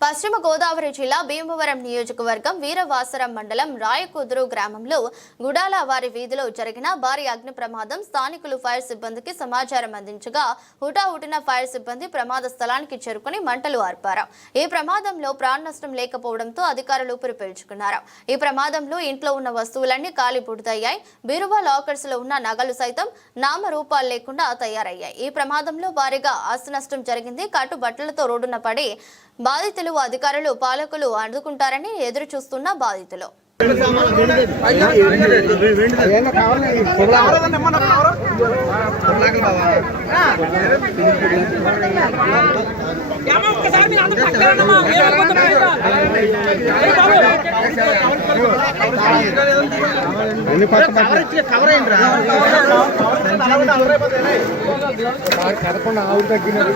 పశ్చిమ గోదావరి జిల్లా భీమవరం నియోజకవర్గం వీరవాసరం మండలం రాయకుదురు గ్రామంలో గుడాల వారి వీధిలో జరిగిన భారీ అగ్ని ప్రమాదం స్థానికులు ఫైర్ సిబ్బందికి సమాచారం అందించగా హుటాహుటిన ఫైర్ సిబ్బంది ప్రమాద స్థలానికి చేరుకుని మంటలు ఆర్పారు. ఈ ప్రమాదంలో ప్రాణ నష్టం లేకపోవడంతో అధికారులు ఊపిరి పీల్చుకున్నారు. ఈ ప్రమాదంలో ఇంట్లో ఉన్న వస్తువులన్నీ కాలిబూడిదయ్యాయి. బీరువా లాకర్స్ లో ఉన్న నగలు సైతం నామరూపాలు లేకుండా తయారయ్యాయి. ఈ ప్రమాదంలో భారీగా ఆస్తి నష్టం జరిగింది. కట్టుబట్టలతో రోడ్డున పడి బాధితులు అధికారులు పాలకులు అందుకుంటారని ఎదురు చూస్తున్న బాధితులు కదకుండా ఆవు తగ్గినారు